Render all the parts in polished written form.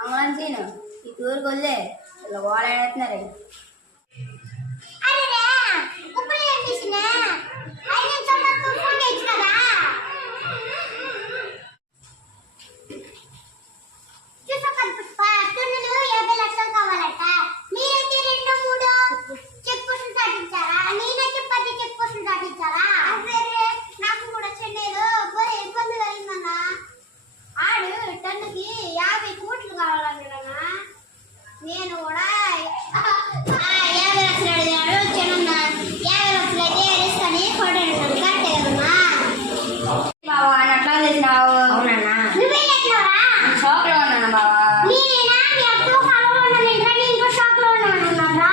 అవును సీను ఈ టూర్కి వదిలే ఇలా ఓడాడుతున్నారు. నేను కూడా 50 లక్షలు అడిగాడు చిన్న 50 లక్షలు అయితే ఇస్తాను కొట్టాడు కట్టే కదమ్మా బావా అని అట్లా చేసినావు. అవునా నువ్వే చేసినావా? షాక్ లో ఉన్నాను బావా. నేనేనా మీ అక్క కాలంలో ఉన్నాను నేను ఇంకో షాక్ లో ఉన్నానన్నారా?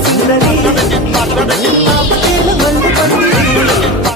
Sundarani